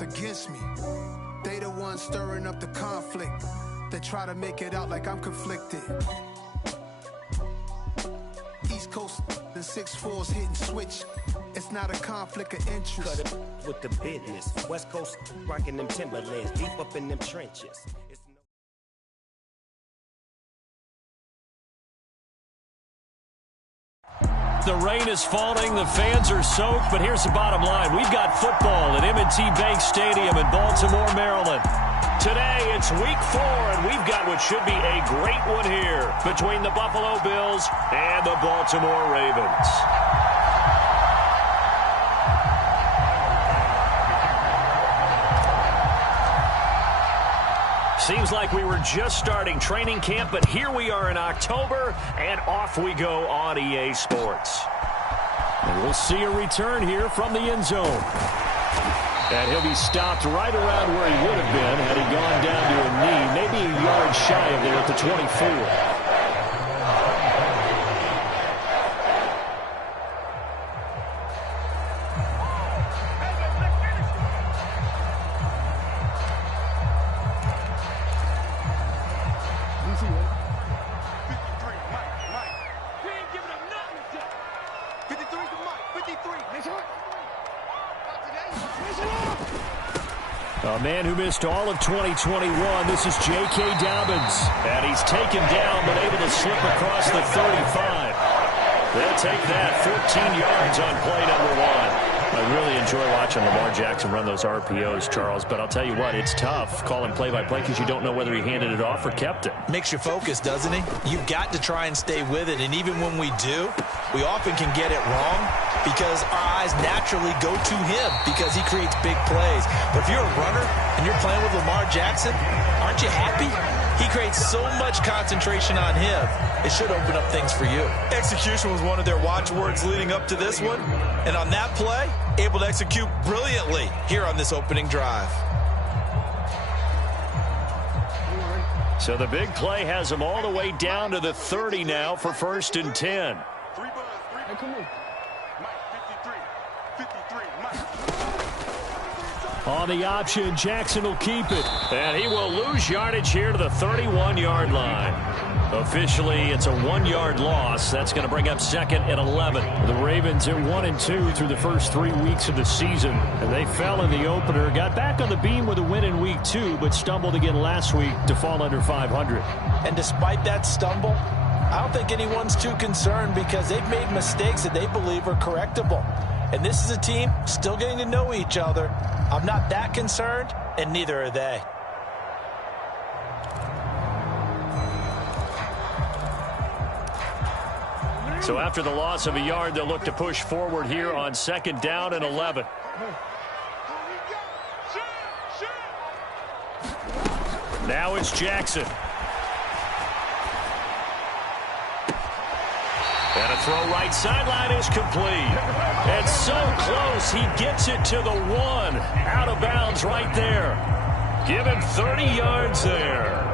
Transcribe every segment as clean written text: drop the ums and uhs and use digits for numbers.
against me. They the ones stirring up the conflict. They try to make it out like I'm conflicted. East Coast and 6'4's hitting switch. It's not a conflict of interest. Cut it with the business. West Coast rocking them Timberlands, deep up in them trenches. The rain is falling, the fans are soaked, but here's the bottom line. We've got football at M&T Bank Stadium in Baltimore, Maryland. Today, it's week 4, and we've got what should be a great one here between the Buffalo Bills and the Baltimore Ravens. Seems like we were just starting training camp, but here we are in October, and off we go on EA Sports. And we'll see a return here from the end zone. And he'll be stopped right around where he would have been had he gone down to a knee, maybe a yard shy of there at the 24. A man who missed all of 2021, this is J.K. Dobbins. And he's taken down, but able to slip across the 35. They'll take that, 14 yards on play number 1. I really enjoy watching Lamar Jackson run those RPOs, Charles, but I'll tell you what, it's tough calling play-by-play because you don't know whether he handed it off or kept it. Makes you focus, doesn't he? You've got to try and stay with it, and even when we do, we often can get it wrong because our eyes naturally go to him because he creates big plays. But if you're a runner and you're playing with Lamar Jackson, aren't you happy? He creates so much concentration on him. It should open up things for you. Execution was one of their watchwords leading up to this one. And on that play, able to execute brilliantly here on this opening drive. So the big play has him all the way down to the 30 now for 1st and 10. Hey, come on. Mike, 53, Mike. On the option, Jackson will keep it. And he will lose yardage here to the 31-yard line. Officially, it's a 1-yard loss. That's going to bring up 2nd and 11. The Ravens at 1-2 through the first 3 weeks of the season. And they fell in the opener, got back on the beam with a win in week 2, but stumbled again last week to fall under 500. And despite that stumble, I don't think anyone's too concerned because they've made mistakes that they believe are correctable. And this is a team still getting to know each other. I'm not that concerned, and neither are they. So after the loss of a yard, they'll look to push forward here on 2nd down and 11. Now it's Jackson. And a throw right sideline is complete. And so close, he gets it to the 1. Out of bounds right there. Give him 30 yards there.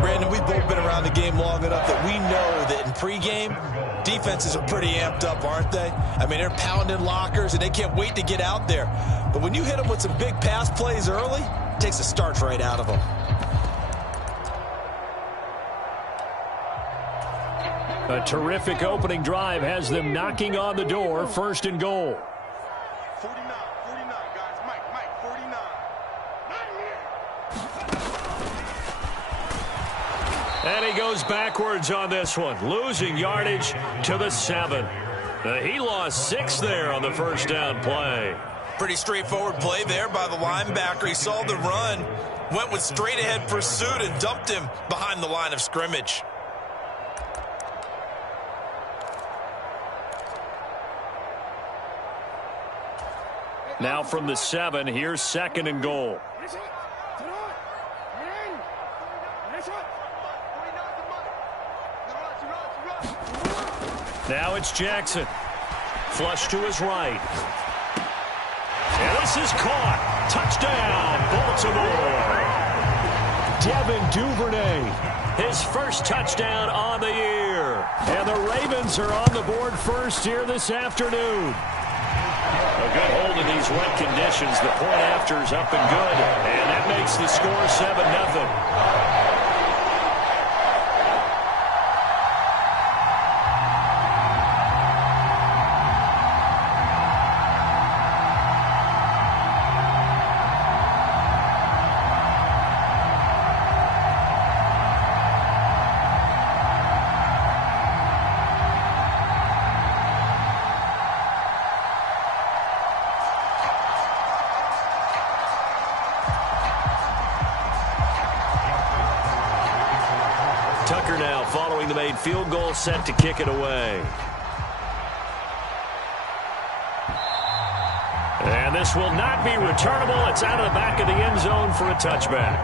Brandon, we've both been around the game long enough that we know that in pregame, defenses are pretty amped up, aren't they? I mean, they're pounding lockers, and they can't wait to get out there. But when you hit them with some big pass plays early, it takes the starch right out of them. A terrific opening drive has them knocking on the door. 1st and goal. 49, guys. Mike, 49. And he goes backwards on this one, losing yardage to the 7. He lost 6 there on the 1st down play. Pretty straightforward play there by the linebacker. He saw the run, went with straight-ahead pursuit, and dumped him behind the line of scrimmage. Now from the 7, here's 2nd and goal. Now it's Jackson. Flush to his right. And this is caught. Touchdown, Baltimore. Devin Duvernay, his first touchdown on the year. And the Ravens are on the board first here this afternoon. A A good hold in these wet conditions. The point after is up and good. And that makes the score 7-0. Tucker now following the made field goal, set to kick it away. And this will not be returnable. It's out of the back of the end zone for a touchback.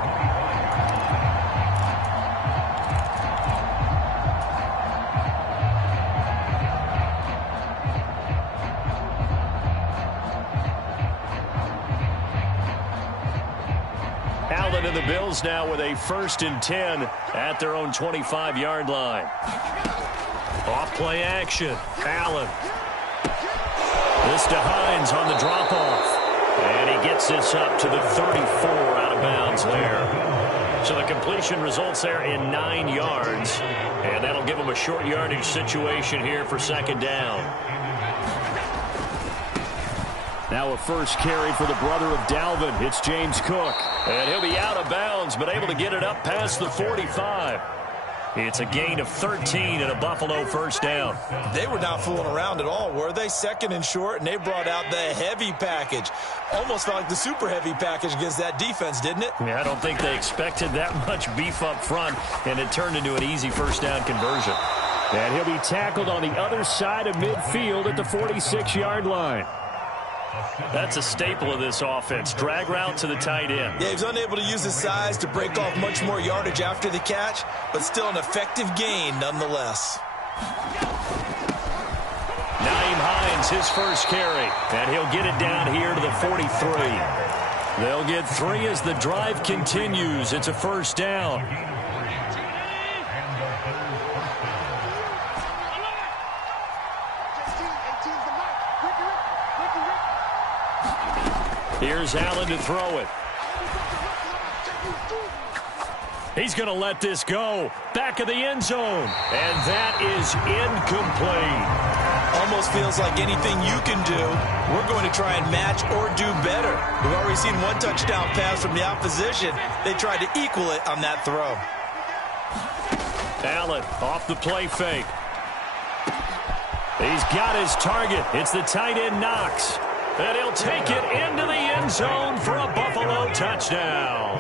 Allen and the Bills now with a 1st and 10 at their own 25-yard line. Off play action. Allen. This to Hines on the drop-off. And he gets this up to the 34 out of bounds there. So the completion results there in 9 yards. And that'll give him a short yardage situation here for 2nd down. Now a first carry for the brother of Dalvin. It's James Cook. And he'll be out of bounds, but able to get it up past the 45. It's a gain of 13 and a Buffalo 1st down. They were not fooling around at all, were they? 2nd and short, and they brought out the heavy package. Almost felt like the super heavy package against that defense, didn't it? Yeah, I don't think they expected that much beef up front, and it turned into an easy 1st down conversion. And he'll be tackled on the other side of midfield at the 46-yard line. That's a staple of this offense. Drag route to the tight end. Yeah, he was unable to use his size to break off much more yardage after the catch, but still an effective gain nonetheless. Nyheim Hines, his first carry, and he'll get it down here to the 43. They'll get 3 as the drive continues. It's a 1st down. Here's Allen to throw it. He's going to let this go. Back of the end zone. And that is incomplete. Almost feels like anything you can do, we're going to try and match or do better. We've already seen 1 touchdown pass from the opposition. They tried to equal it on that throw. Allen off the play fake. He's got his target. It's the tight end Knox. And he'll take it into the end zone for a Buffalo touchdown.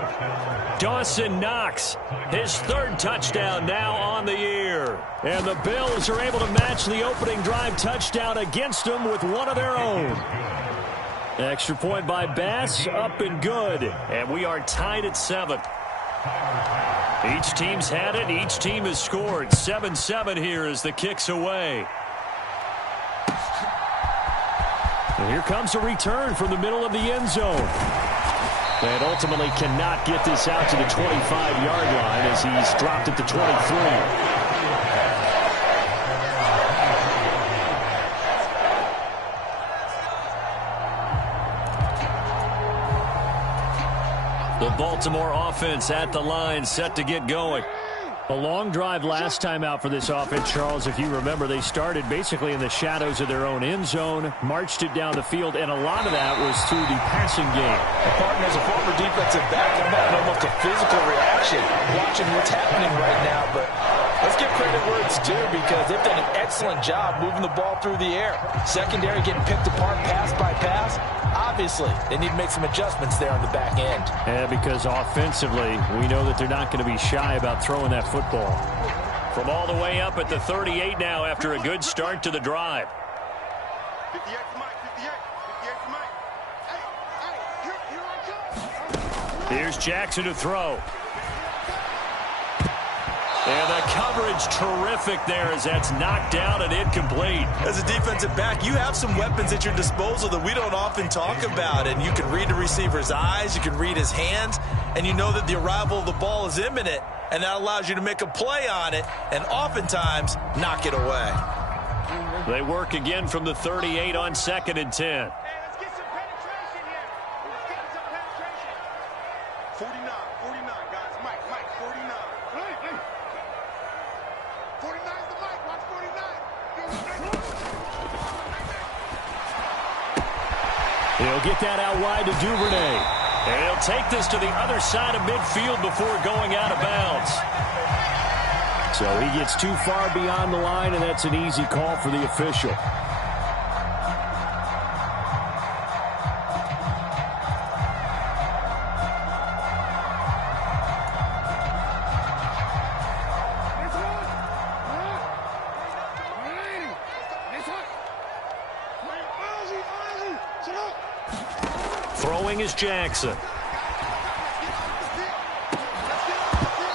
Dawson Knox, his 3rd touchdown now on the year. And the Bills are able to match the opening drive touchdown against them with one of their own. Extra point by Bass, up and good. And we are tied at 7. Each team's had it. Each team has scored. 7-7 here as the kick's away. And here comes a return from the middle of the end zone. And ultimately cannot get this out to the 25-yard line as he's dropped at the 23. The Baltimore offense at the line, set to get going. A long drive last time out for this offense, Charles. If you remember, they started basically in the shadows of their own end zone, marched it down the field, and a lot of that was through the passing game. Partner, as a former defensive back, I'm having almost a physical reaction watching what's happening right now. But let's give credit where it's due because they've done an excellent job moving the ball through the air. Secondary getting picked apart pass by pass. Obviously, they need to make some adjustments there on the back end. Yeah, because offensively, we know that they're not going to be shy about throwing that football. From all the way up at the 38 now after a good start to the drive. 58 for Mike, 58 for Mike. Hey, here I come. Here's Jackson to throw. And the coverage terrific there as that's knocked down and incomplete. As a defensive back, you have some weapons at your disposal that we don't often talk about. And you can read the receiver's eyes, you can read his hands, and you know that the arrival of the ball is imminent. And that allows you to make a play on it and oftentimes knock it away. They work again from the 38 on 2nd and 10. 49, guys. Mike, 49. 49's the Mike. Watch 49. He'll get that out wide to Duvernay. And he'll take this to the other side of midfield before going out of bounds. So he gets too far beyond the line, and that's an easy call for the official. Throwing is Jackson.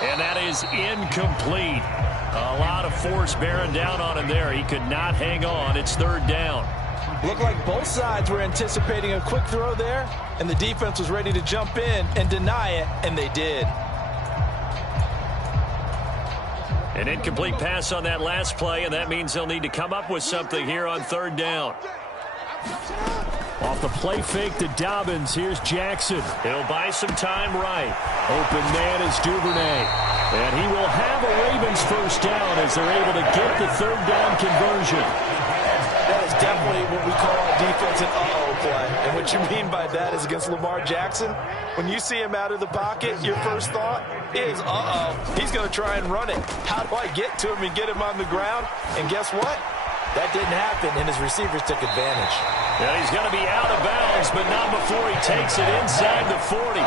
And that is incomplete. A lot of force bearing down on him there. He could not hang on. It's third down. Looked like both sides were anticipating a quick throw there, and the defense was ready to jump in and deny it, and they did. An incomplete pass on that last play, and that means they'll need to come up with something here on third down. Off the play fake to Dobbins, here's Jackson. He'll buy some time right. Open man is Duvernay. And he will have a Ravens first down as they're able to get the third down conversion. That is definitely what we call a defense an uh-oh play. And what you mean by that is against Lamar Jackson, when you see him out of the pocket, your first thought is, uh-oh, he's going to try and run it. How do I get to him and get him on the ground? And guess what? That didn't happen, and his receivers took advantage. Yeah, he's going to be out of bounds, but not before he takes it inside the 40.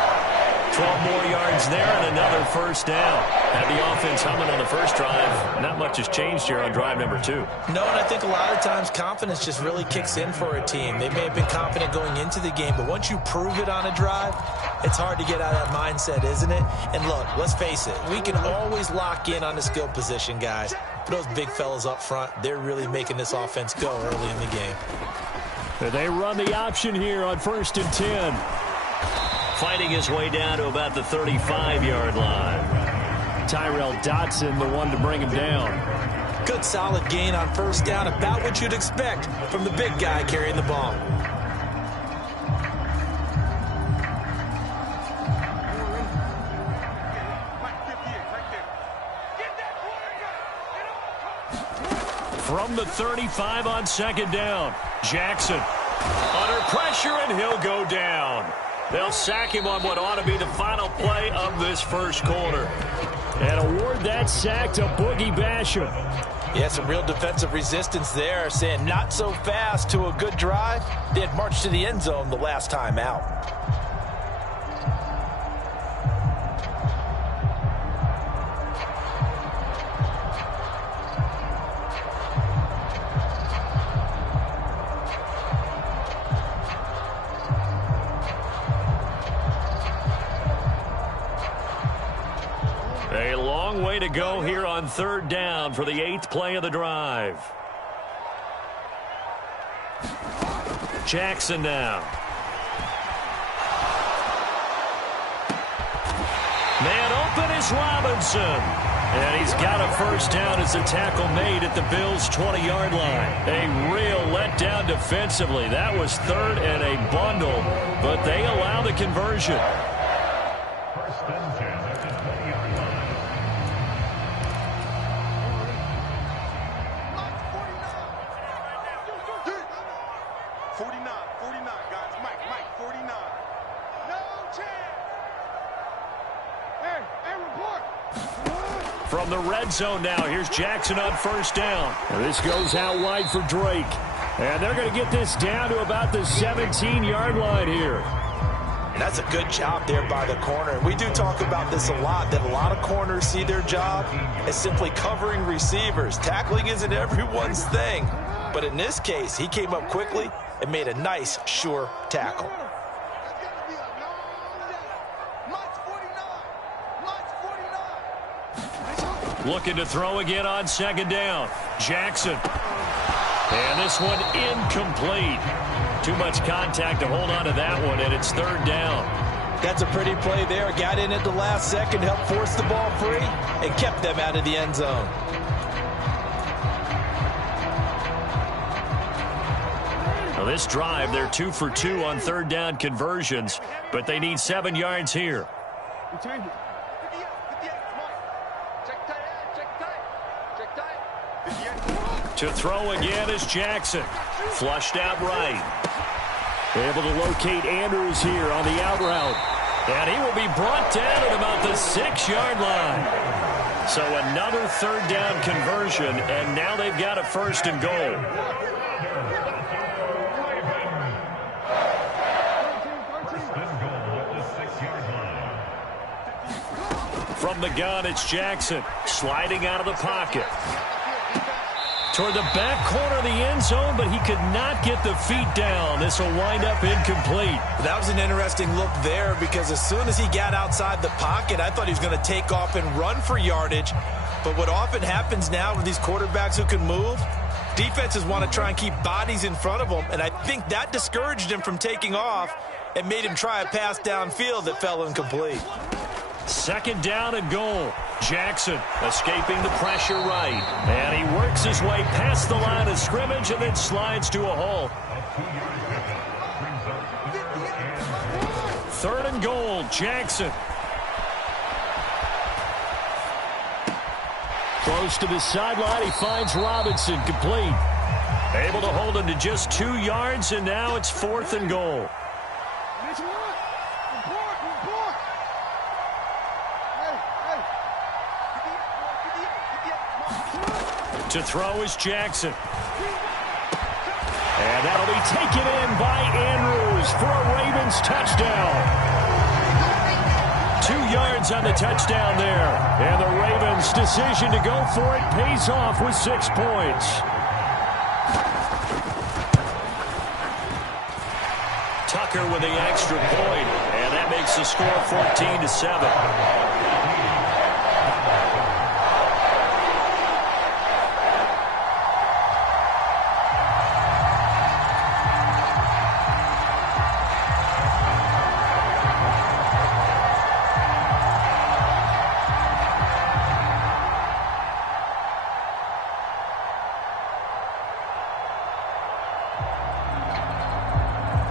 12 more yards there and another first down. Had the offense humming on the first drive. Not much has changed here on drive number 2. No, and I think a lot of times confidence just really kicks in for a team. They may have been confident going into the game, but once you prove it on a drive, it's hard to get out of that mindset, isn't it? And look, let's face it, we can always lock in on the skill position, guys. But those big fellas up front, they're really making this offense go early in the game. They run the option here on 1st and 10. Fighting his way down to about the 35-yard line. Tyrell Dodson, the one to bring him down. Good solid gain on first down, about what you'd expect from the big guy carrying the ball. From the 35 on second down, Jackson under pressure, and he'll go down. They'll sack him on what ought to be the final play of this first quarter. And award that sack to Boogie Basham. Yeah, some real defensive resistance there, saying not so fast to a good drive. They had marched to the end zone the last time out. A long way to go here on third down for the 8th play of the drive. Jackson now. Man open is Robinson. And he's got a first down as the tackle made at the Bills' 20-yard line. A real letdown defensively. That was third and a bundle, but they allow the conversion. From the red zone now, here's Jackson on first down. And this goes out wide for Drake. And they're going to get this down to about the 17-yard line here. And that's a good job there by the corner. We do talk about this a lot, that a lot of corners see their job as simply covering receivers. Tackling isn't everyone's thing. But in this case, he came up quickly and made a nice, sure tackle. Looking to throw again on second down. Jackson. And this one incomplete. Too much contact to hold on to that one, and it's third down. That's a pretty play there. Got in at the last second, helped force the ball free, and kept them out of the end zone. Now this drive, they're 2 for 2 on third down conversions, but they need 7 yards here. Change it. To throw again is Jackson. Flushed out right. Able to locate Andrews here on the out route. And he will be brought down at about the 6-yard line. So another third down conversion, and now they've got a 1st and goal. From the gun, it's Jackson sliding out of the pocket. Toward the back corner of the end zone, but he could not get the feet down. This will wind up incomplete. That was an interesting look there because as soon as he got outside the pocket, I thought he was going to take off and run for yardage. But what often happens now with these quarterbacks who can move, defenses want to try and keep bodies in front of them, and I think that discouraged him from taking off and made him try a pass downfield that fell incomplete. 2nd down and goal. Jackson escaping the pressure right. And he works his way past the line of scrimmage and then slides to a hole. 3rd and goal, Jackson. Close to the sideline, he finds Robinson, complete. Able to hold him to just 2 yards, and now it's 4th and goal. To throw is Jackson. And that'll be taken in by Andrews for a Ravens touchdown. 2 yards on the touchdown there. And the Ravens' decision to go for it pays off with 6 points. Tucker with the extra point. And that makes the score 14-7.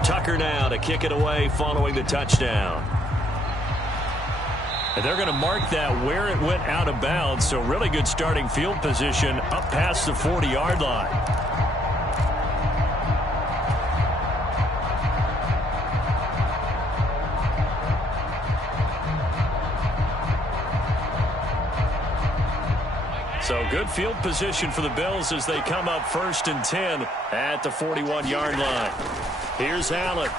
Tucker now to kick it away following the touchdown. And they're going to mark that where it went out of bounds, so really good starting field position up past the 40-yard line. So good field position for the Bills as they come up 1st and 10 at the 41-yard line. Here's Allen.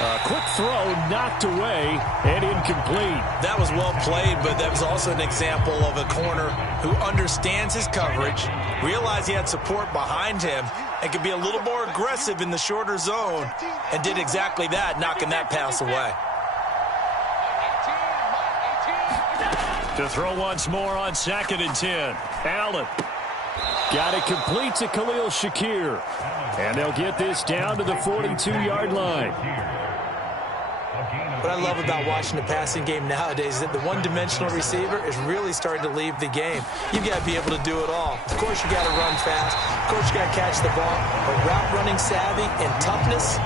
A quick throw knocked away and incomplete. That was well played, but that was also an example of a corner who understands his coverage, realized he had support behind him, and could be a little more aggressive in the shorter zone, and did exactly that, knocking that pass away. To throw once more on 2nd and 10. Allen. Got it complete to Khalil Shakir. And they'll get this down to the 42-yard line. What I love about watching the passing game nowadays is that the one-dimensional receiver is really starting to leave the game. You've got to be able to do it all. Of course, you got to run fast. Of course, you got to catch the ball. But route running savvy and toughness,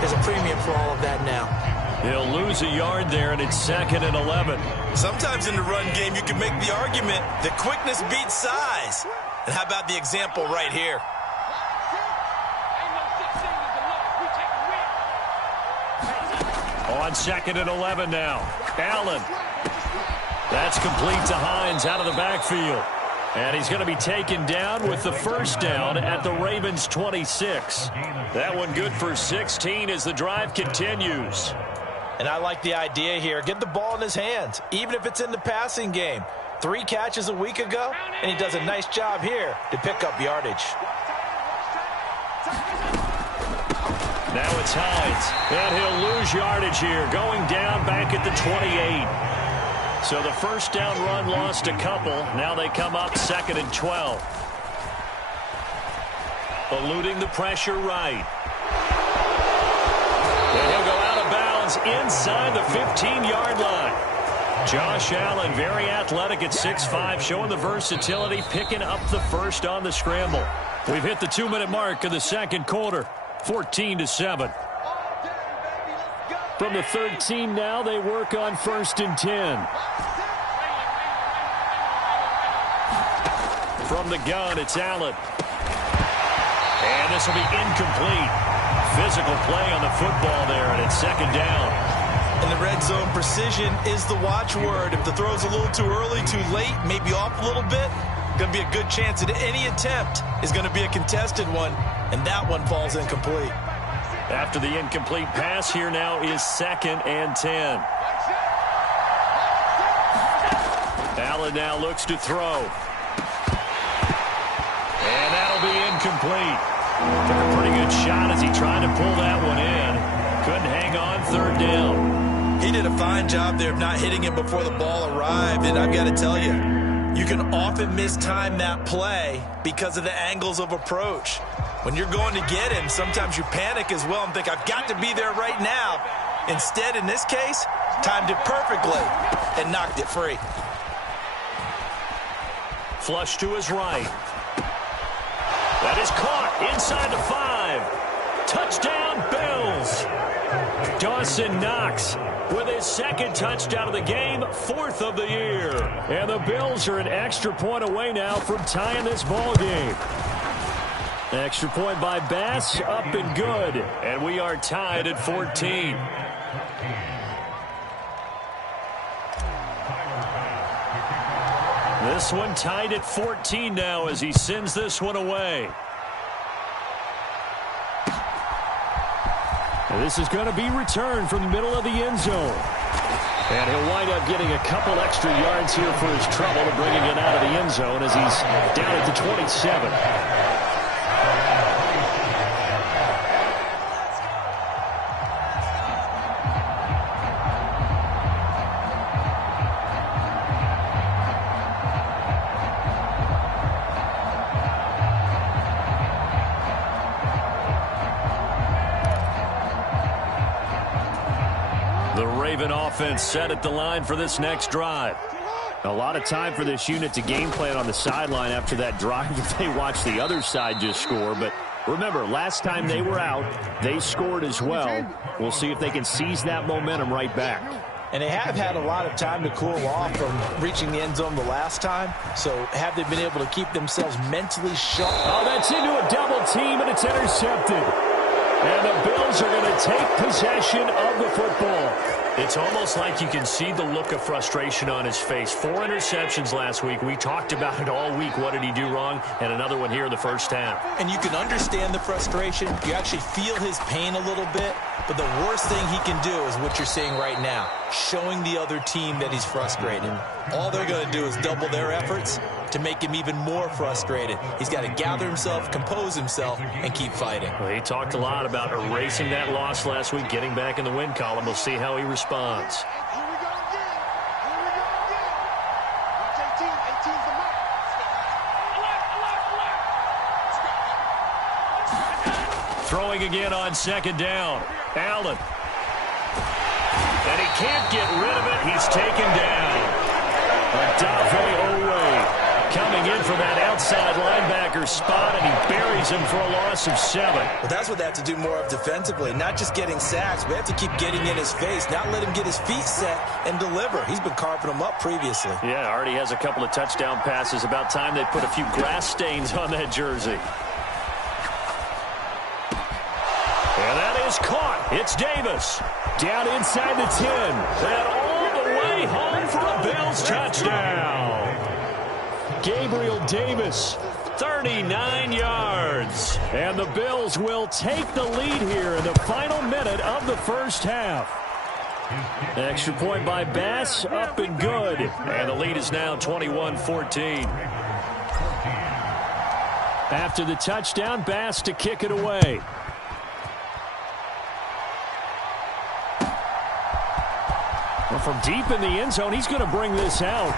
there's a premium for all of that now. He'll lose a yard there, and it's 2nd and 11. Sometimes in the run game, you can make the argument that quickness beats size. And how about the example right here? On 2nd and 11 now. Allen. That's complete to Hines out of the backfield. And he's going to be taken down with the 1st down at the Ravens 26. That one good for 16 as the drive continues. And I like the idea here. Get the ball in his hands, even if it's in the passing game. 3 catches a week ago, and he does a nice job here to pick up yardage. Now it's Hines, and he'll lose yardage here, going down back at the 28. So the 1st down run lost a couple. Now they come up 2nd and 12. Eluding the pressure right. And he'll go out of bounds inside the 15-yard line. Josh Allen, very athletic at 6'5", showing the versatility, picking up the 1st on the scramble. We've hit the 2-minute mark of the 2nd quarter, 14-7. From the 13 now, they work on 1st and 10. From the gun, it's Allen. And this will be incomplete. Physical play on the football there, and it's 2nd down. In the red zone, precision is the watchword. If the throw's a little too early, too late, maybe off a little bit, going to be a good chance that any attempt is going to be a contested one, and that one falls incomplete. After the incomplete pass, here now is 2nd and 10. Allen now looks to throw. And that'll be incomplete. Took a pretty good shot as he tried to pull that one in. Couldn't hang on, 3rd down. He did a fine job there of not hitting it before the ball arrived, and I've got to tell you, you can often mistime that play because of the angles of approach. When you're going to get him, sometimes you panic as well and think, I've got to be there right now. Instead, in this case, timed it perfectly and knocked it free. Flush to his right. That is caught inside the 5. Touchdown, Bills. Dawson Knox with his 2nd touchdown of the game, 4th of the year. And the Bills are an extra point away now from tying this ball game. Extra point by Bass, up and good. And we are tied at 14. This one tied at 14 now as he sends this one away. And this is going to be returned from the middle of the end zone. And he'll wind up getting a couple extra yards here for his trouble and bringing it out of the end zone as he's down at the 27. Offense set at the line for this next drive. A lot of time for this unit to game plan on the sideline after that drive that they watched the other side just score. But remember, last time they were out, they scored as well. We'll see if they can seize that momentum right back. And they have had a lot of time to cool off from reaching the end zone the last time. So have they been able to keep themselves mentally sharp? Oh, that's into a double team, and it's intercepted. And the Bills are going to take possession of the football. It's almost like you can see the look of frustration on his face. 4 interceptions last week. We talked about it all week. What did he do wrong? And another one here in the first half. And you can understand the frustration. You actually feel his pain a little bit. But the worst thing he can do is what you're seeing right now, showing the other team that he's frustrated. All they're going to do is double their efforts to make him even more frustrated. He's got to gather himself, compose himself, and keep fighting. Well, he talked a lot about erasing that loss last week, getting back in the win column. We'll see how he responds. Here we go again. Here we go again. Watch 18. 18's the mark. Let's go. Throwing again on 2nd down. Allen. And he can't get rid of it. He's taken down. Adave Owe coming in for that outside linebacker spot, and he buries him for a loss of 7. Well, that's what they have to do more of defensively, not just getting sacks. We have to keep getting in his face, not let him get his feet set and deliver. He's been carving them up previously. Yeah, already has a couple of touchdown passes. About time they put a few grass stains on that jersey. And that is caught. It's Davis. Down inside the 10. And all the way home for a Bills touchdown. Gabriel Davis, 39 yards. And the Bills will take the lead here in the final minute of the first half. Extra point by Bass, up and good. And the lead is now 21-14. After the touchdown, Bass to kick it away. Well, from deep in the end zone, he's going to bring this out.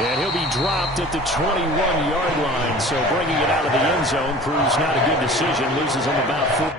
And he'll be dropped at the 21-yard line. So bringing it out of the end zone proves not a good decision. Loses him about 4.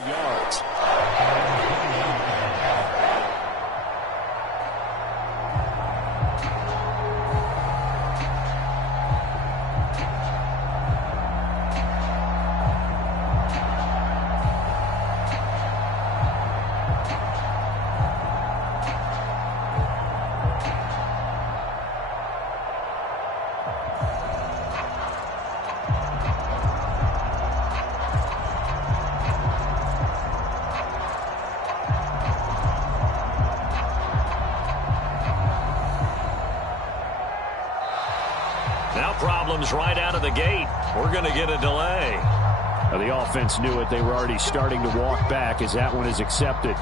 yards. Now problems right out of the gate. We're going to get a delay. Now the offense knew it. They were already starting to walk back as that one is accepted.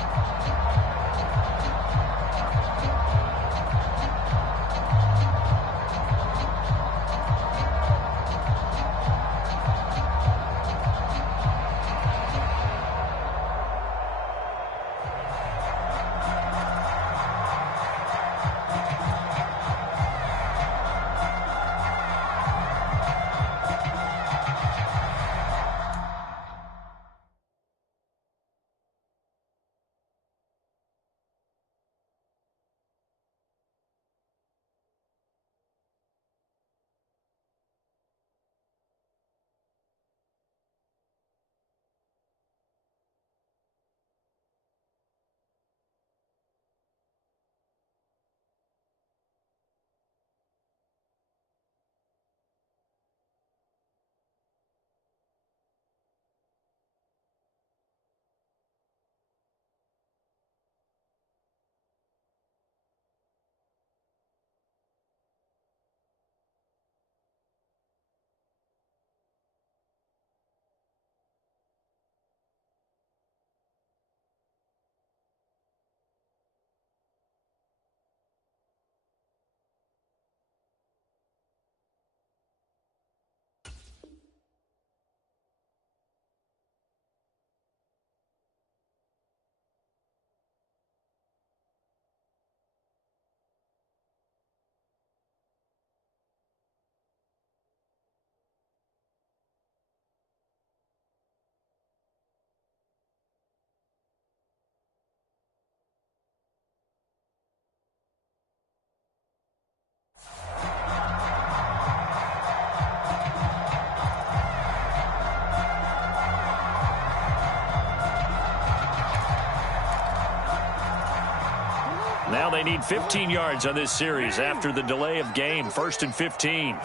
Now they need 15 yards on this series after the delay of game. 1st and 15.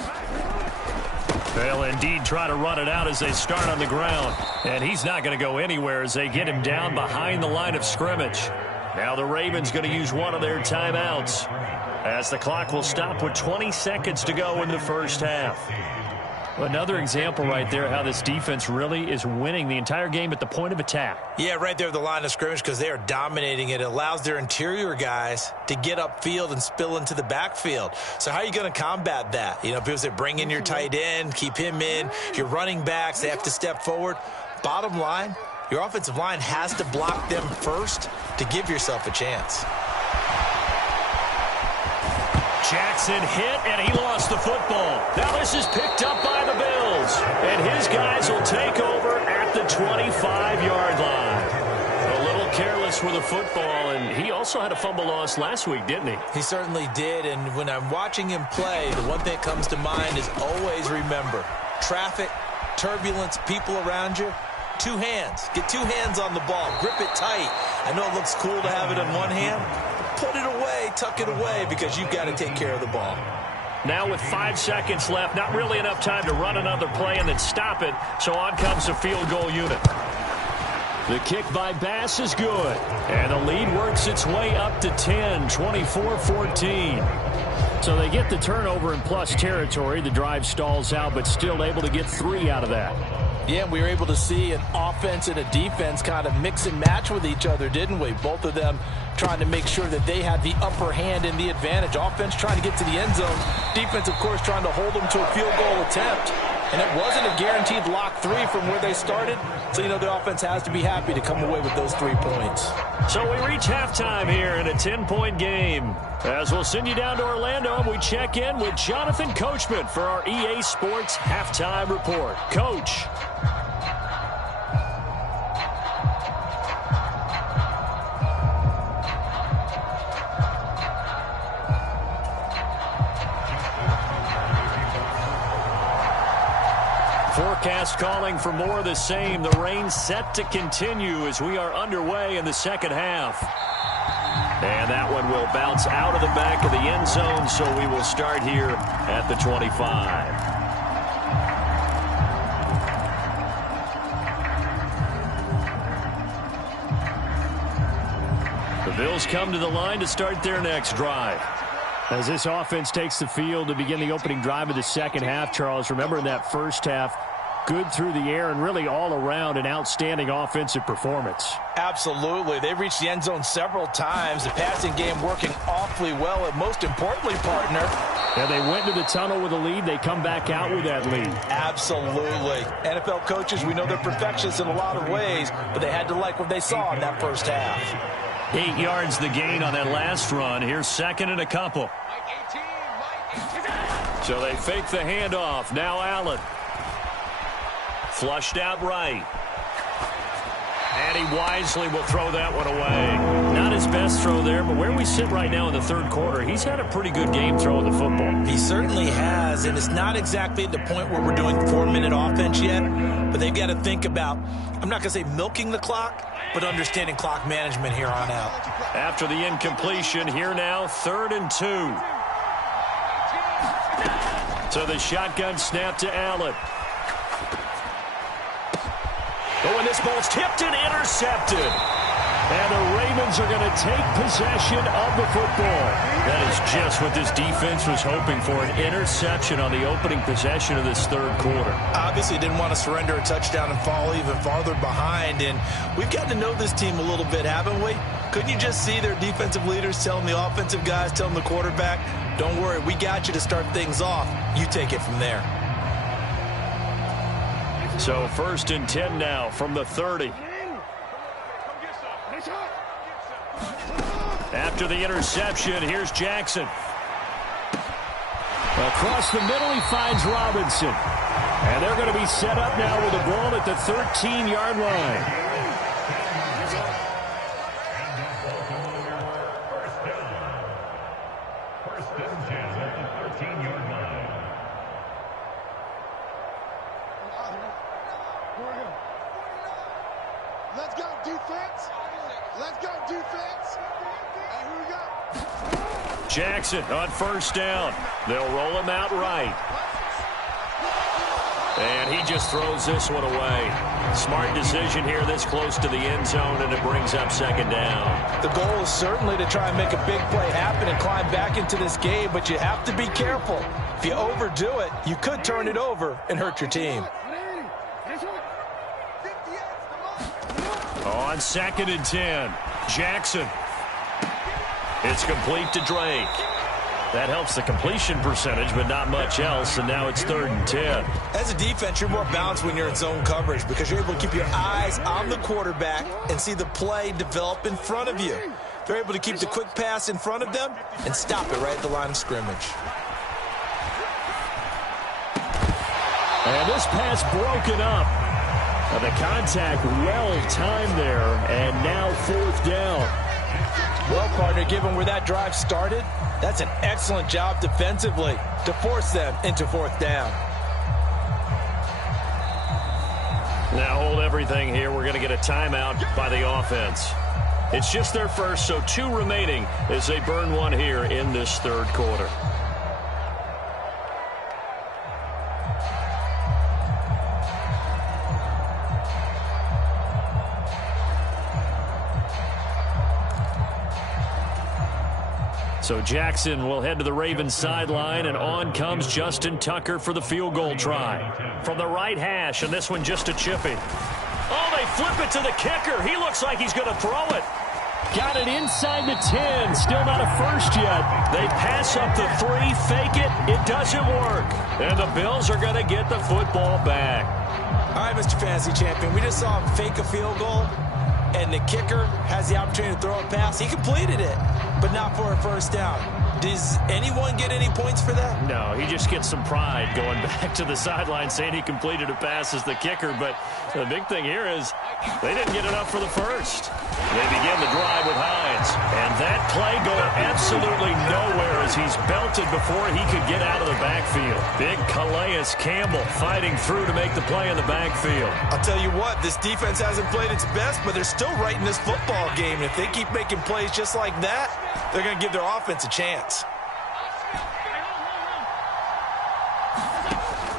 They'll indeed try to run it out as they start on the ground. And he's not going to go anywhere as they get him down behind the line of scrimmage. Now the Ravens going to use one of their timeouts as the clock will stop with 20 seconds to go in the first half. Another example right there how this defense really is winning the entire game at the point of attack. Yeah, right there at the line of scrimmage because they are dominating it. It allows their interior guys to get upfield and spill into the backfield. So how are you going to combat that? You know, people say bring in your tight end, keep him in. Your running backs, they have to step forward. Bottom line, your offensive line has to block them first to give yourself a chance. Jackson hit, and he lost the football. Now this is picked up by the Bills. And his guys will take over at the 25-yard line. A little careless with the football, and he also had a fumble loss last week, didn't he? He certainly did, and when I'm watching him play, the one thing that comes to mind is always remember, traffic, turbulence, people around you, two hands. Get two hands on the ball. Grip it tight. I know it looks cool to have it in one hand. Put it away, tuck it away, because you've got to take care of the ball. Now with 5 seconds left, not really enough time to run another play and then stop it, so on comes the field goal unit. The kick by Bass is good, and the lead works its way up to 10, 24-14. So they get the turnover in plus territory. The drive stalls out, but still able to get 3 out of that. Yeah, we were able to see an offense and a defense kind of mix and match with each other, didn't we? Both of them trying to make sure that they had the upper hand and the advantage. Offense trying to get to the end zone. Defense, of course, trying to hold them to a field goal attempt. And it wasn't a guaranteed lock 3 from where they started. So, you know, the offense has to be happy to come away with those 3 points. So we reach halftime here in a 10-point game. As we'll send you down to Orlando, and we check in with Jonathan Coachman for our EA Sports Halftime Report. Coach. forecast calling for more of the same. The rain set to continue as we are underway in the second half. And that one will bounce out of the back of the end zone, so we will start here at the 25. The Bills come to the line to start their next drive. As this offense takes the field to begin the opening drive of the second half, Charles, remember in that first half, good through the air and really all around an outstanding offensive performance. Absolutely. They've reached the end zone several times. The passing game working awfully well, and most importantly, partner. And they went to the tunnel with a lead. They come back out with that lead. Absolutely. NFL coaches, we know they're perfectionists in a lot of ways, but they had to like what they saw in that first half. 8 yards the gain on that last run. Here's second and a couple. So they fake the handoff. Now Allen. Flushed out right. And he wisely will throw that one away. Not his best throw there, but where we sit right now in the third quarter, he's had a pretty good game throwing the football. He certainly has, and it's not exactly at the point where we're doing 4-minute offense yet, but they've got to think about, I'm not going to say milking the clock, but understanding clock management here on out. After the incompletion, here now, 3rd and 2. So the shotgun snap to Allen. Oh, and this ball's tipped and intercepted. And the Ravens are going to take possession of the football. That is just what this defense was hoping for, an interception on the opening possession of this third quarter. Obviously didn't want to surrender a touchdown and fall even farther behind. And we've gotten to know this team a little bit, haven't we? Couldn't you just see their defensive leaders telling the offensive guys, telling the quarterback, don't worry, we got you to start things off. You take it from there. So 1st and 10 now from the 30. After the interception, here's Jackson. Across the middle, he finds Robinson. And they're going to be set up now with the ball at the 13-yard line. Let's go, defense. Let's go, defense. And here we go. Jackson on 1st down. They'll roll him out right. And he just throws this one away. Smart decision here this close to the end zone, and it brings up 2nd down. The goal is certainly to try and make a big play happen and climb back into this game, but you have to be careful. If you overdo it, you could turn it over and hurt your team. On 2nd and 10, Jackson. It's complete to Drake. That helps the completion percentage, but not much else, and now it's 3rd and 10. As a defense, you're more balanced when you're in zone coverage because you're able to keep your eyes on the quarterback and see the play develop in front of you. They're able to keep the quick pass in front of them and stop it right at the line of scrimmage. And this pass broken up. The contact well-timed there, and now 4th down. Well, partner, given where that drive started, that's an excellent job defensively to force them into 4th down. Now hold everything here. We're going to get a timeout by the offense. It's just their first, so 2 remaining as they burn one here in this third quarter. So Jackson will head to the Ravens sideline, and on comes Justin Tucker for the field goal try. From the right hash, and this one just a chippy. Oh, they flip it to the kicker. He looks like he's going to throw it. Got it inside the 10. Still not a first yet. They pass up the 3, fake it. It doesn't work. And the Bills are going to get the football back. All right, Mr. Fantasy Champion, we just saw him fake a field goal, and the kicker has the opportunity to throw a pass. He completed it, but not for a first down. Does anyone get any points for that? No, he just gets some pride going back to the sideline saying he completed a pass as the kicker. But the big thing here is they didn't get enough for the first. They begin the drive with Hines. And that play going absolutely nowhere as he's belted before he could get out of the backfield. Big Calais Campbell fighting through to make the play in the backfield. I'll tell you what, this defense hasn't played its best, but they're still right in this football game. And if they keep making plays just like that, they're going to give their offense a chance.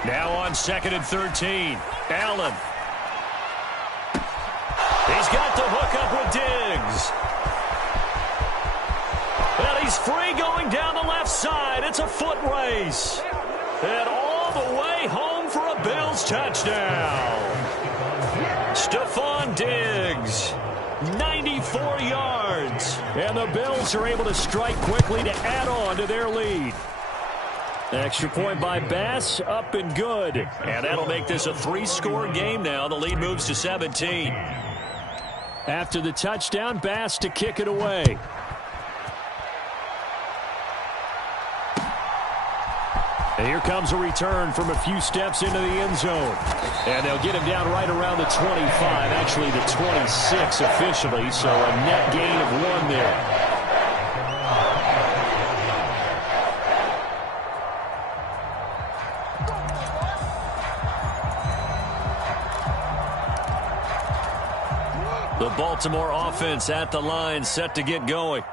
Now on 2nd and 13. Allen. He's got the hook up with Diggs. And he's free going down the left side. It's a foot race. And all the way home for a Bills touchdown. Stephon Diggs. 94 yards. And the Bills are able to strike quickly to add on to their lead. Extra point by Bass, up and good. And that'll make this a 3-score game now. The lead moves to 17. After the touchdown, Bass to kick it away. And here comes a return from a few steps into the end zone. And they'll get him down right around the 25, actually the 26 officially, so a net gain of 1 there. The Baltimore offense at the line, set to get going.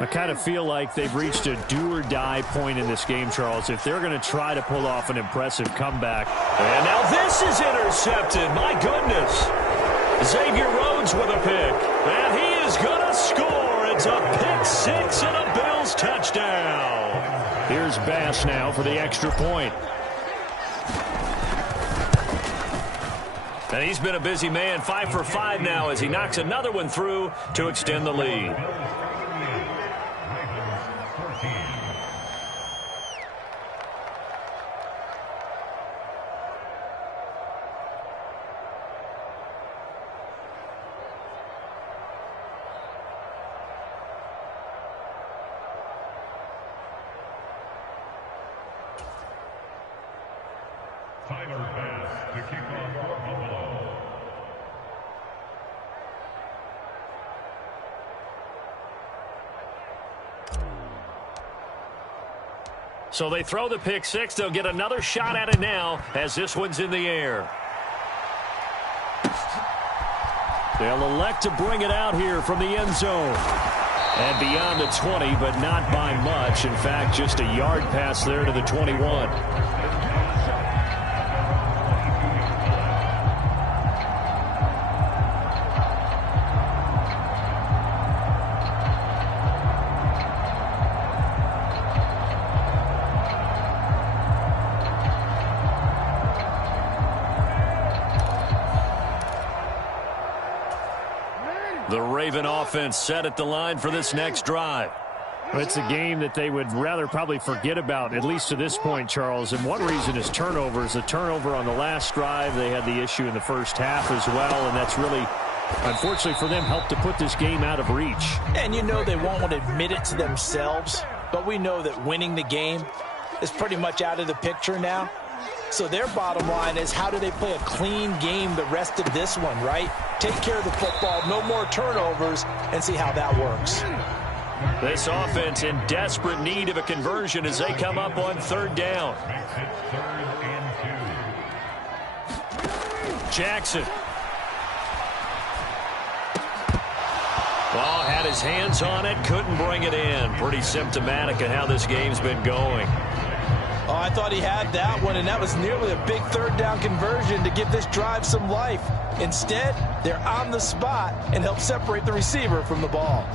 I kind of feel like they've reached a do-or-die point in this game, Charles, if they're going to try to pull off an impressive comeback. And now this is intercepted. My goodness. Xavier Rhodes with a pick. And he is going to score. It's a pick 6 and a Bills touchdown. Here's Bass now for the extra point. And he's been a busy man, 5 for 5 now as he knocks another one through to extend the lead. Tyler Bass to kick off for Buffalo. So they throw the pick 6. They'll get another shot at it now as this one's in the air. They'll elect to bring it out here from the end zone. And beyond the 20, but not by much. In fact, just a yard pass there to the 21. The Raven offense set at the line for this next drive. It's a game that they would rather probably forget about, at least to this point, Charles. And one reason is turnovers. A turnover on the last drive. They had the issue in the first half as well, and that's really, unfortunately for them, helped to put this game out of reach. And you know they won't want to admit it to themselves, but we know that winning the game is pretty much out of the picture now. So their bottom line is, how do they play a clean game the rest of this one, right? Take care of the football, no more turnovers, and see how that works. This offense in desperate need of a conversion as they come up on 3rd down. Jackson. Well, had his hands on it, couldn't bring it in. Pretty symptomatic of how this game's been going. Oh, I thought he had that one, and that was nearly a big 3rd down conversion to give this drive some life. Instead, they're on the spot and help separate the receiver from the ball.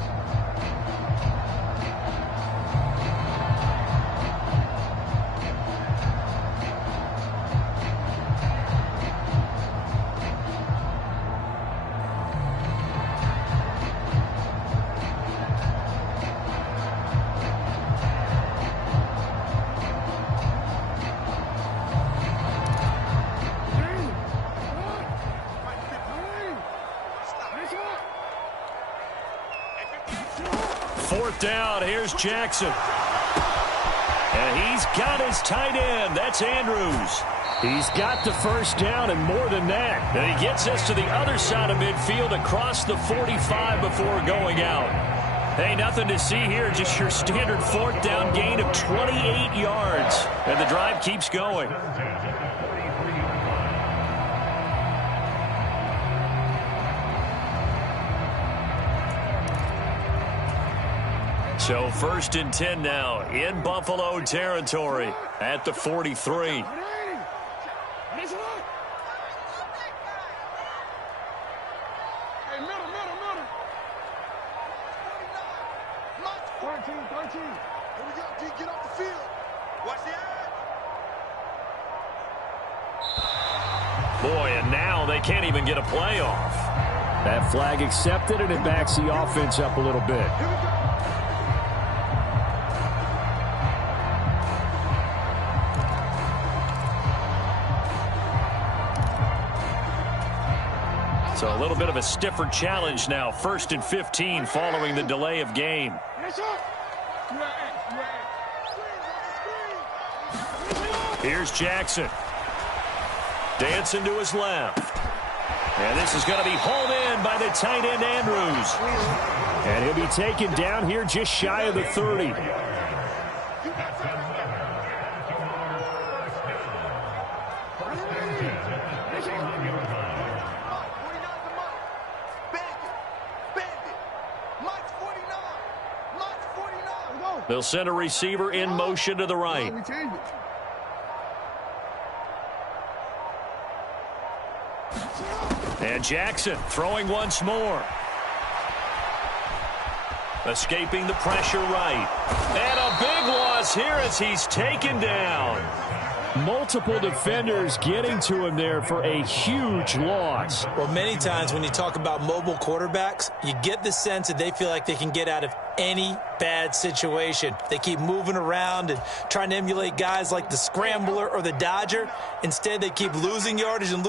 Fourth down, here's Jackson. And he's got his tight end. That's Andrews. He's got the first down and more than that. And he gets us to the other side of midfield across the 45 before going out. Hey, nothing to see here. Just your standard fourth down gain of 28 yards. And the drive keeps going. So 1st and 10 now in Buffalo territory at the 43. Boy, and now they can't even get a play off. That flag accepted, and it backs the offense up a little bit. So a little bit of a stiffer challenge now. 1st and 15 following the delay of game. Here's Jackson. Dancing to his left. And this is going to be hauled in by the tight end Andrews. And he'll be taken down here just shy of the 30. They'll send a receiver in motion to the right. And Jackson throwing once more. Escaping the pressure right. And a big loss here as he's taken down. Multiple defenders getting to him there for a huge loss. Well, many times when you talk about mobile quarterbacks, you get the sense that they feel like they can get out of any bad situation. They keep moving around and trying to emulate guys like the Scrambler or the Dodger. Instead, they keep losing yardage and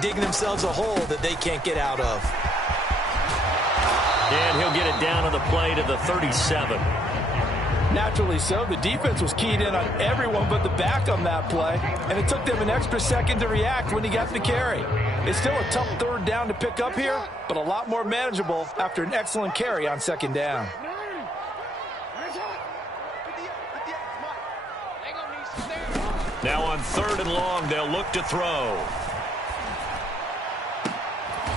digging themselves a hole that they can't get out of. And he'll get it down on the play to the 37. Naturally so. The defense was keyed in on everyone but the back on that play, and it took them an extra second to react when he got the carry. It's still a tough 3rd down to pick up here, but a lot more manageable after an excellent carry on 2nd down. Now on 3rd and long, they'll look to throw.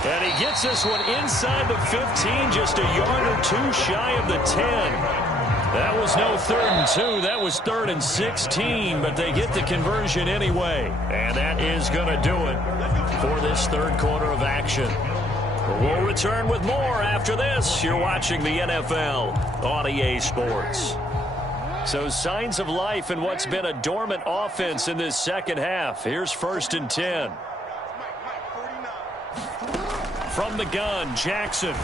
And he gets this one inside the 15, just a yard or two shy of the 10. That was no 3rd and 2. That was 3rd and 16, but they get the conversion anyway. And that is going to do it for this 3rd quarter of action. We'll return with more after this. You're watching the NFL on EA Sports. So signs of life in what's been a dormant offense in this 2nd half. Here's 1st and 10. From the gun, Jackson.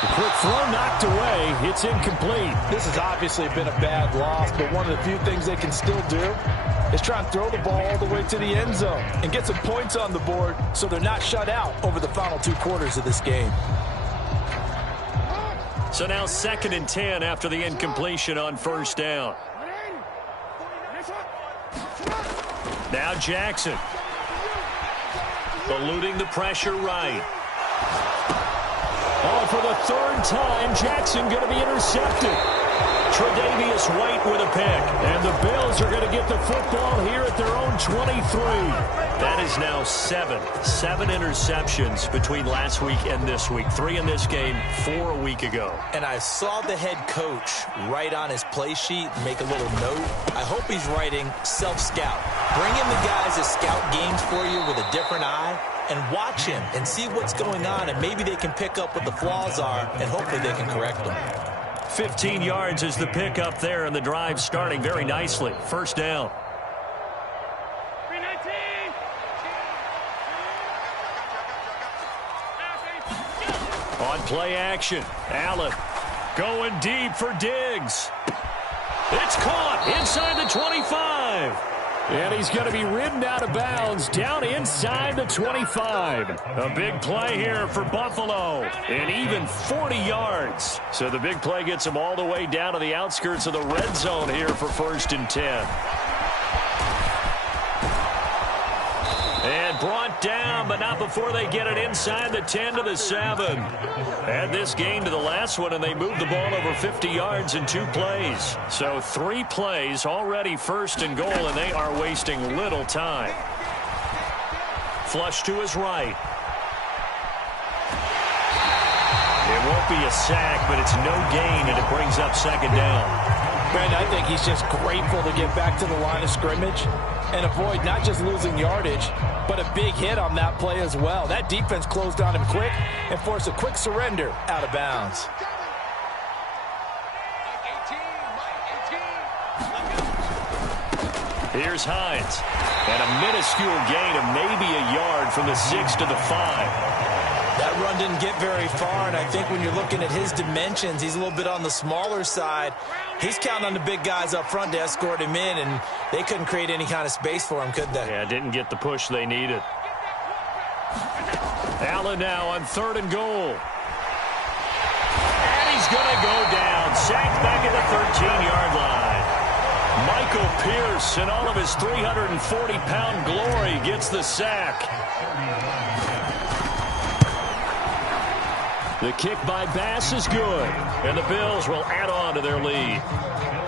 The quick throw knocked away. It's incomplete. This has obviously been a bad loss, but one of the few things they can still do is try and throw the ball all the way to the end zone and get some points on the board so they're not shut out over the final 2 quarters of this game. So now 2nd and 10 after the incompletion on 1st down. Now Jackson. Eluding the pressure right. Oh, for the 3rd time, Jackson going to be intercepted. Tre'Davious White with a pick. And the Bills are going to get the football here at their own 23. That is now 7 interceptions between last week and this week. 3 in this game, 4 a week ago. And I saw the head coach write on his play sheet, make a little note. I hope he's writing self-scout. Bring in the guys that scout games for you with a different eye and watch him and see what's going on, and maybe they can pick up what the flaws are, and hopefully they can correct them. 15 yards is the pickup there, and the drive starting very nicely. 1st down. On play action, Allen going deep for Diggs. It's caught inside the 25. And he's going to be ridden out of bounds down inside the 25. A big play here for Buffalo. And even 40 yards. So the big play gets him all the way down to the outskirts of the red zone here for 1st and 10. And brought down, but not before they get it inside the 10 to the 7. Add this game to the last one, and they moved the ball over 50 yards in 2 plays. So 3 plays, already 1st and goal, and they are wasting little time. Flush to his right. It won't be a sack, but it's no gain, and it brings up 2nd down. Brandon, I think he's just grateful to get back to the line of scrimmage and avoid not just losing yardage, but a big hit on that play as well. That defense closed on him quick and forced a quick surrender out of bounds. Here's Hines. And a minuscule gain of maybe a yard from the 6 to the 5. That run didn't get very far, and I think when you're looking at his dimensions, he's a little bit on the smaller side. He's counting on the big guys up front to escort him in, and they couldn't create any kind of space for him, could they? Yeah, didn't get the push they needed. Allen now on 3rd and goal. And he's going to go down. Sacked back at the 13-yard line. Michael Pierce, in all of his 340-pound glory, gets the sack. The kick by Bass is good, and the Bills will add on to their lead.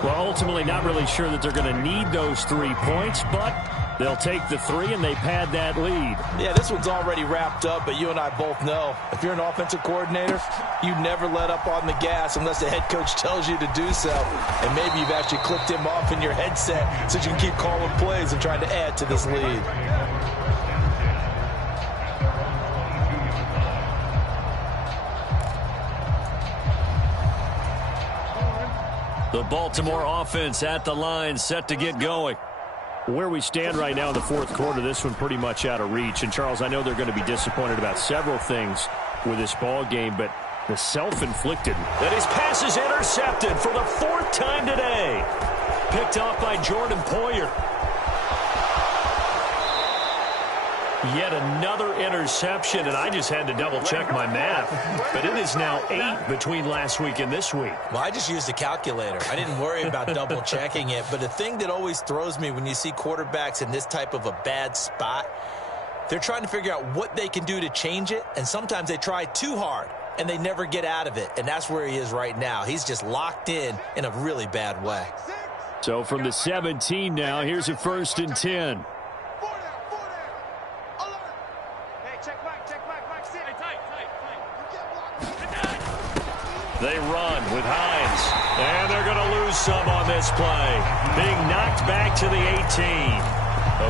Well, ultimately not really sure that they're going to need those 3 points, but they'll take the 3 and they pad that lead. Yeah, this one's already wrapped up, but you and I both know if you're an offensive coordinator, you never let up on the gas unless the head coach tells you to do so. And maybe you've actually clicked him off in your headset so you can keep calling plays and trying to add to this lead. The Baltimore offense at the line, set to get going. Where we stand right now in the 4th quarter, this one pretty much out of reach. And, Charles, I know they're going to be disappointed about several things with this ball game, but the self-inflicted. And his pass is intercepted for the 4th time today. Picked off by Jordan Poyer. Yet another interception, and I just had to double-check my math. But it is now 8 between last week and this week. Well, I just used a calculator. I didn't worry about double-checking it. But the thing that always throws me when you see quarterbacks in this type of a bad spot, they're trying to figure out what they can do to change it, and sometimes they try too hard, and they never get out of it. And that's where he is right now. He's just locked in a really bad way. So from the 17 now, here's a 1st and 10. They run with Hines, and they're going to lose some on this play. Being knocked back to the 18.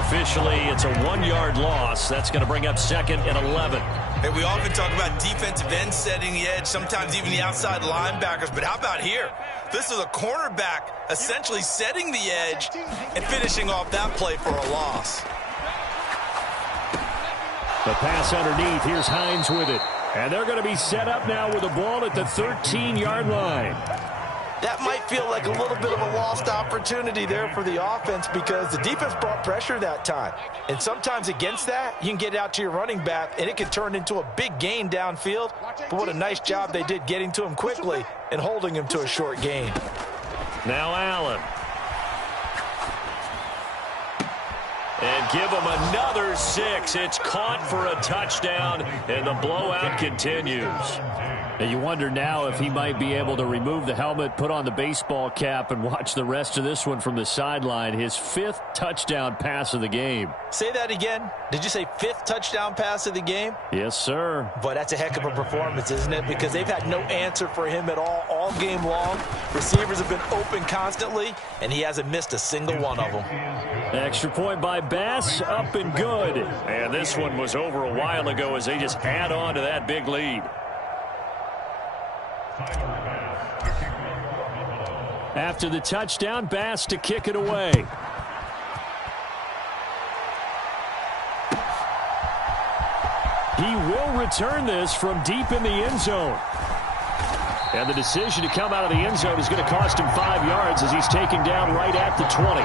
Officially, it's a 1-yard loss. That's going to bring up 2nd and 11. Hey, we often talk about defensive ends setting the edge, sometimes even the outside linebackers, but how about here? This is a cornerback essentially setting the edge and finishing off that play for a loss. The pass underneath. Here's Hines with it. And they're going to be set up now with the ball at the 13-yard line. That might feel like a little bit of a lost opportunity there for the offense because the defense brought pressure that time. And sometimes against that, you can get out to your running back, and it can turn into a big gain downfield. But what a nice job they did getting to him quickly and holding him to a short gain. Now Allen. And give him another 6. It's caught for a touchdown, and the blowout continues. And you wonder now if he might be able to remove the helmet, put on the baseball cap, and watch the rest of this one from the sideline. His 5th touchdown pass of the game. Say that again. Did you say 5th touchdown pass of the game? Yes, sir. But that's a heck of a performance, isn't it? Because they've had no answer for him at all game long. Receivers have been open constantly, and he hasn't missed a single one of them. Extra point by Bass, up and good. And this one was over a while ago as they just add on to that big lead. After the touchdown, Bass to kick it away. He will return this from deep in the end zone. And the decision to come out of the end zone is going to cost him 5 yards as he's taken down right at the 20.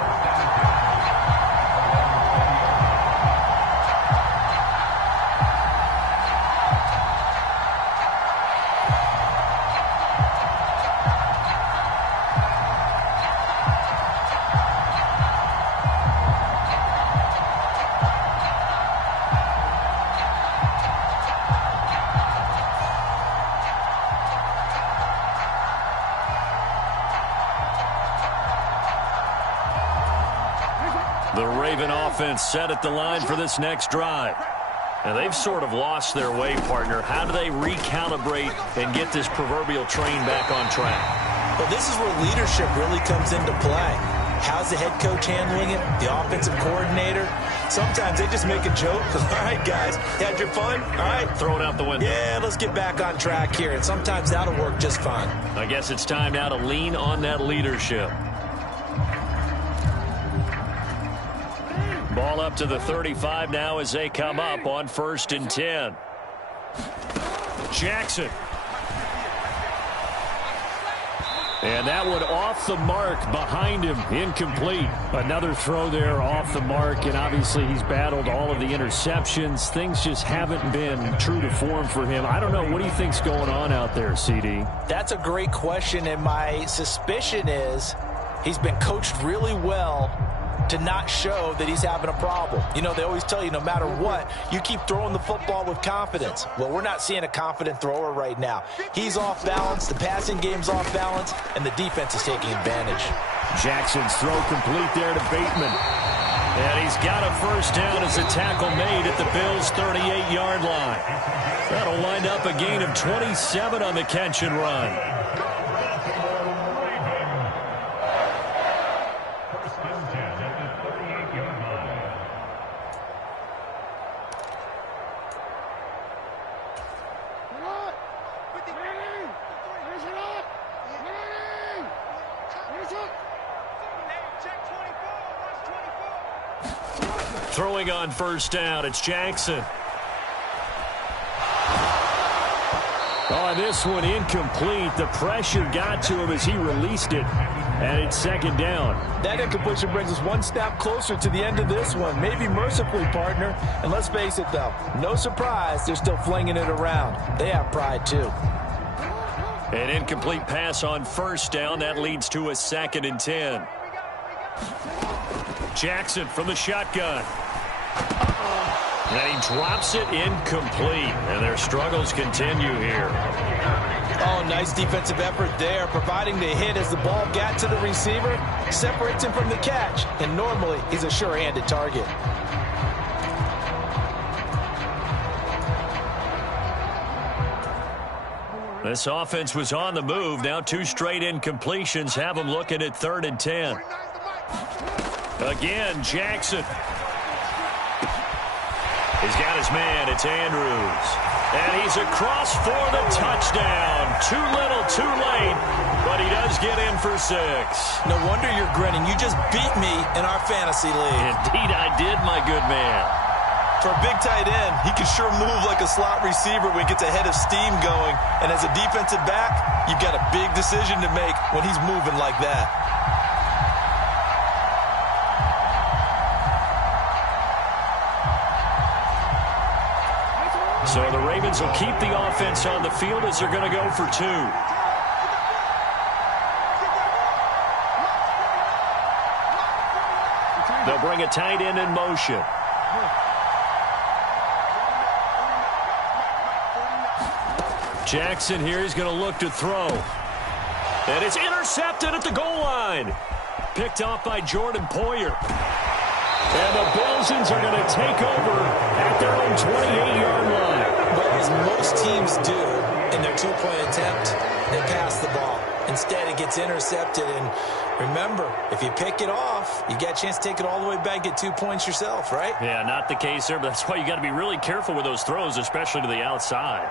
Raven offense set at the line for this next drive. And they've sort of lost their way, partner. How do they recalibrate and get this proverbial train back on track? Well, this is where leadership really comes into play. How's the head coach handling it? The offensive coordinator? Sometimes they just make a joke. All right, guys, you had your fun? All right. Throw it out the window. Yeah, let's get back on track here. And sometimes that'll work just fine. I guess it's time now to lean on that leadership. Ball up to the 35 now as they come up on 1st and 10. Jackson. And that one off the mark behind him, incomplete. Another throw there off the mark, and obviously he's battled all of the interceptions. Things just haven't been true to form for him. I don't know. What do you think's going on out there, CD? That's a great question, and my suspicion is he's been coached really well to not show that he's having a problem. You know, they always tell you no matter what, you keep throwing the football with confidence. Well, we're not seeing a confident thrower right now. He's off balance, the passing game's off balance, and the defense is taking advantage. Jackson's throw complete there to Bateman. And he's got a first down as a tackle made at the Bills' 38-yard line. That'll wind up a gain of 27 on the catch and run. Throwing on first down, it's Jackson. Oh, this one incomplete. The pressure got to him as he released it, and it's 2nd down. That incompletion brings us one step closer to the end of this one, maybe mercifully, partner. And let's face it, though, no surprise, they're still flinging it around. They have pride, too. An incomplete pass on first down. That leads to a 2nd and 10. Jackson from the shotgun. And he drops it incomplete. And their struggles continue here. Oh, nice defensive effort there, providing the hit as the ball got to the receiver, separates him from the catch, and normally he's a sure-handed target. This offense was on the move. Now 2 straight incompletions have them looking at 3rd and 10. Again, Jackson. He's got his man. It's Andrews. And he's across for the touchdown. Too little, too late. But he does get in for 6. No wonder you're grinning. You just beat me in our fantasy league. Indeed I did, my good man. For a big tight end, he can sure move like a slot receiver when he gets a head of steam going. And as a defensive back, you've got a big decision to make when he's moving like that. So the Ravens will keep the offense on the field as they're going to go for 2. They'll bring a tight end in motion. Jackson here is going to look to throw. And it's intercepted at the goal line. Picked off by Jordan Poyer. And the Bilsons are going to take over at their own 28-yard line. Well, as most teams do in their 2-point attempt, they pass the ball. Instead, it gets intercepted. And remember, if you pick it off, you get a chance to take it all the way back, get 2 points yourself, right? Yeah, not the case there, but that's why you got to be really careful with those throws, especially to the outside.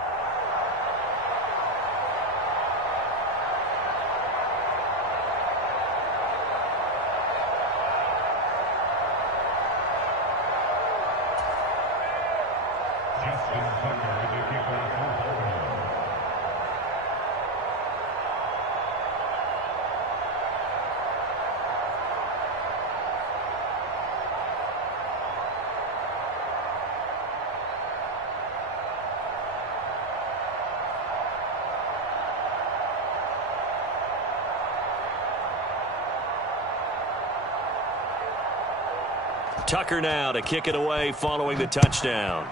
Tucker now to kick it away following the touchdown.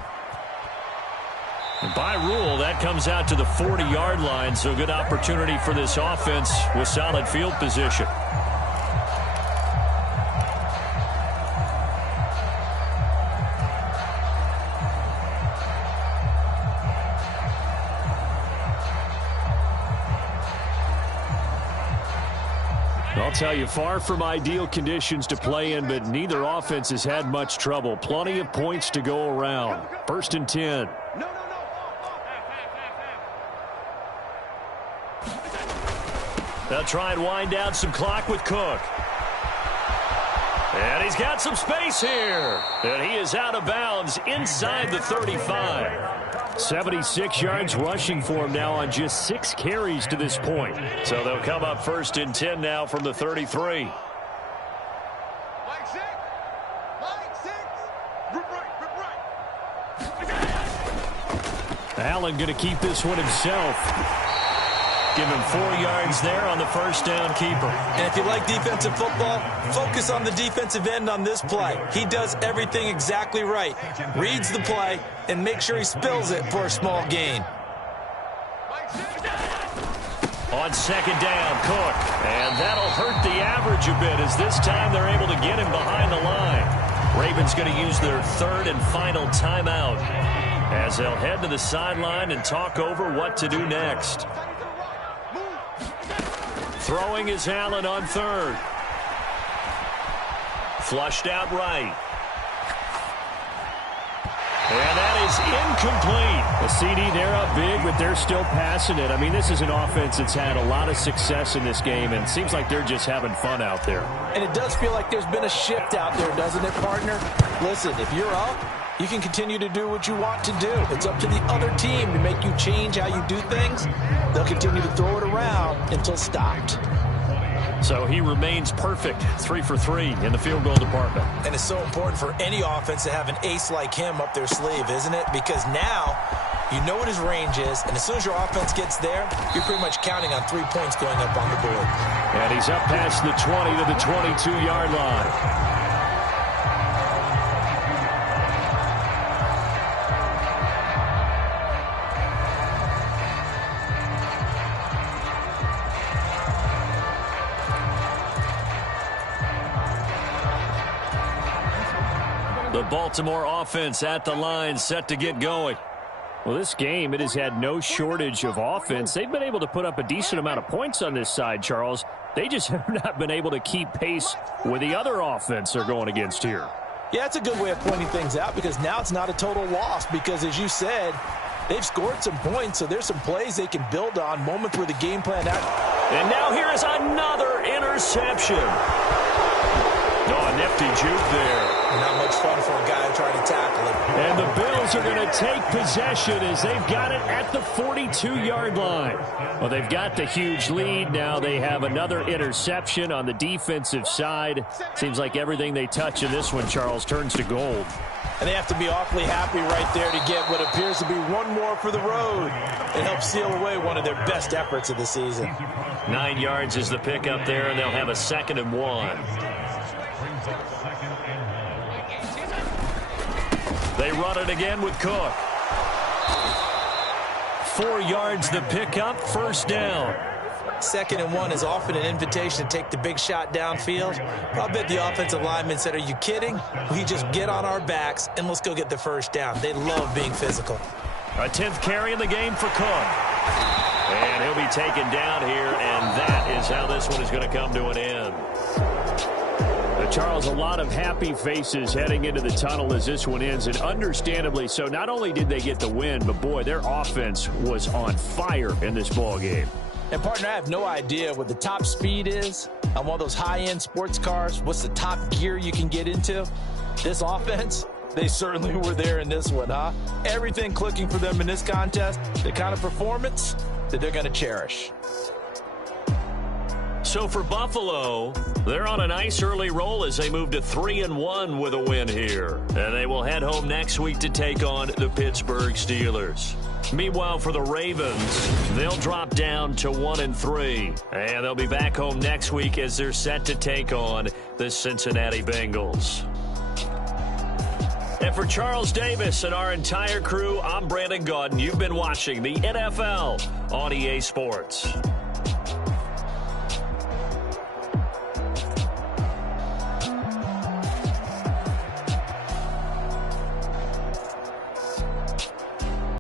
By rule, that comes out to the 40-yard line, so good opportunity for this offense with solid field position. I'll tell you, far from ideal conditions to play in, but neither offense has had much trouble. Plenty of points to go around. 1st and 10. They'll try and wind down some clock with Cook. And he's got some space here. And he is out of bounds inside the 35. 76 yards rushing for him now on just 6 carries to this point. So they'll come up 1st and 10 now from the 33. Allen going to keep this one himself. Give him 4 yards there on the 1st down keeper. And if you like defensive football, focus on the defensive end on this play. He does everything exactly right. Reads the play and make sure he spills it for a small gain. On 2nd down, Cook. And that'll hurt the average a bit as this time they're able to get him behind the line. Ravens going to use their 3rd and final timeout as they'll head to the sideline and talk over what to do next. Throwing is Allen on 3rd. Flushed out right. And that is incomplete. The CD, they're up big, but they're still passing it. I mean, this is an offense that's had a lot of success in this game, and it seems like they're just having fun out there. And it does feel like there's been a shift out there, doesn't it, partner? Listen, if you're up, you can continue to do what you want to do. It's up to the other team to make you change how you do things. They'll continue to throw it around until stopped. So he remains perfect, 3 for 3 in the field goal department. And it's so important for any offense to have an ace like him up their sleeve, isn't it? Because now you know what his range is, and as soon as your offense gets there, you're pretty much counting on 3 points going up on the board. And he's up past the 20 to the 22-yard line. The Baltimore offense at the line, set to get going. Well, this game, it has had no shortage of offense. They've been able to put up a decent amount of points on this side, Charles. They just have not been able to keep pace with the other offense they're going against here. Yeah, it's a good way of pointing things out because now it's not a total loss because, as you said, they've scored some points, so there's some plays they can build on, moments where the game plan out. And now here is another interception. Oh, a nifty juke there. Not much fun for a guy trying to tackle it. And the Bills are going to take possession as they've got it at the 42-yard line. Well, they've got the huge lead. Now they have another interception on the defensive side. Seems like everything they touch in this one, Charles, turns to gold. And they have to be awfully happy right there to get what appears to be one more for the road and help seal away one of their best efforts of the season. 9 yards is the pickup there, and they'll have a 2nd and 1. They run it again with Cook. 4 yards the pickup, 1st down. 2nd and 1 is often an invitation to take the big shot downfield. I'll bet the offensive lineman said, are you kidding? We just get on our backs and let's go get the 1st down. They love being physical. A 10th carry in the game for Cook. And he'll be taken down here, and that is how this one is going to come to an end. Charles, a lot of happy faces heading into the tunnel as this one ends, and understandably so. Not only did they get the win, but boy, their offense was on fire in this ball game. And partner, I have no idea what the top speed is on one of those high-end sports cars. What's the top gear you can get into? This offense, they certainly were there in this one, huh? Everything clicking for them in this contest, the kind of performance that they're going to cherish. So for Buffalo, they're on a nice early roll as they move to 3-1 with a win here. And they will head home next week to take on the Pittsburgh Steelers. Meanwhile, for the Ravens, they'll drop down to 1-3. And they'll be back home next week as they're set to take on the Cincinnati Bengals. And for Charles Davis and our entire crew, I'm Brandon Gaudin. You've been watching the NFL on EA Sports.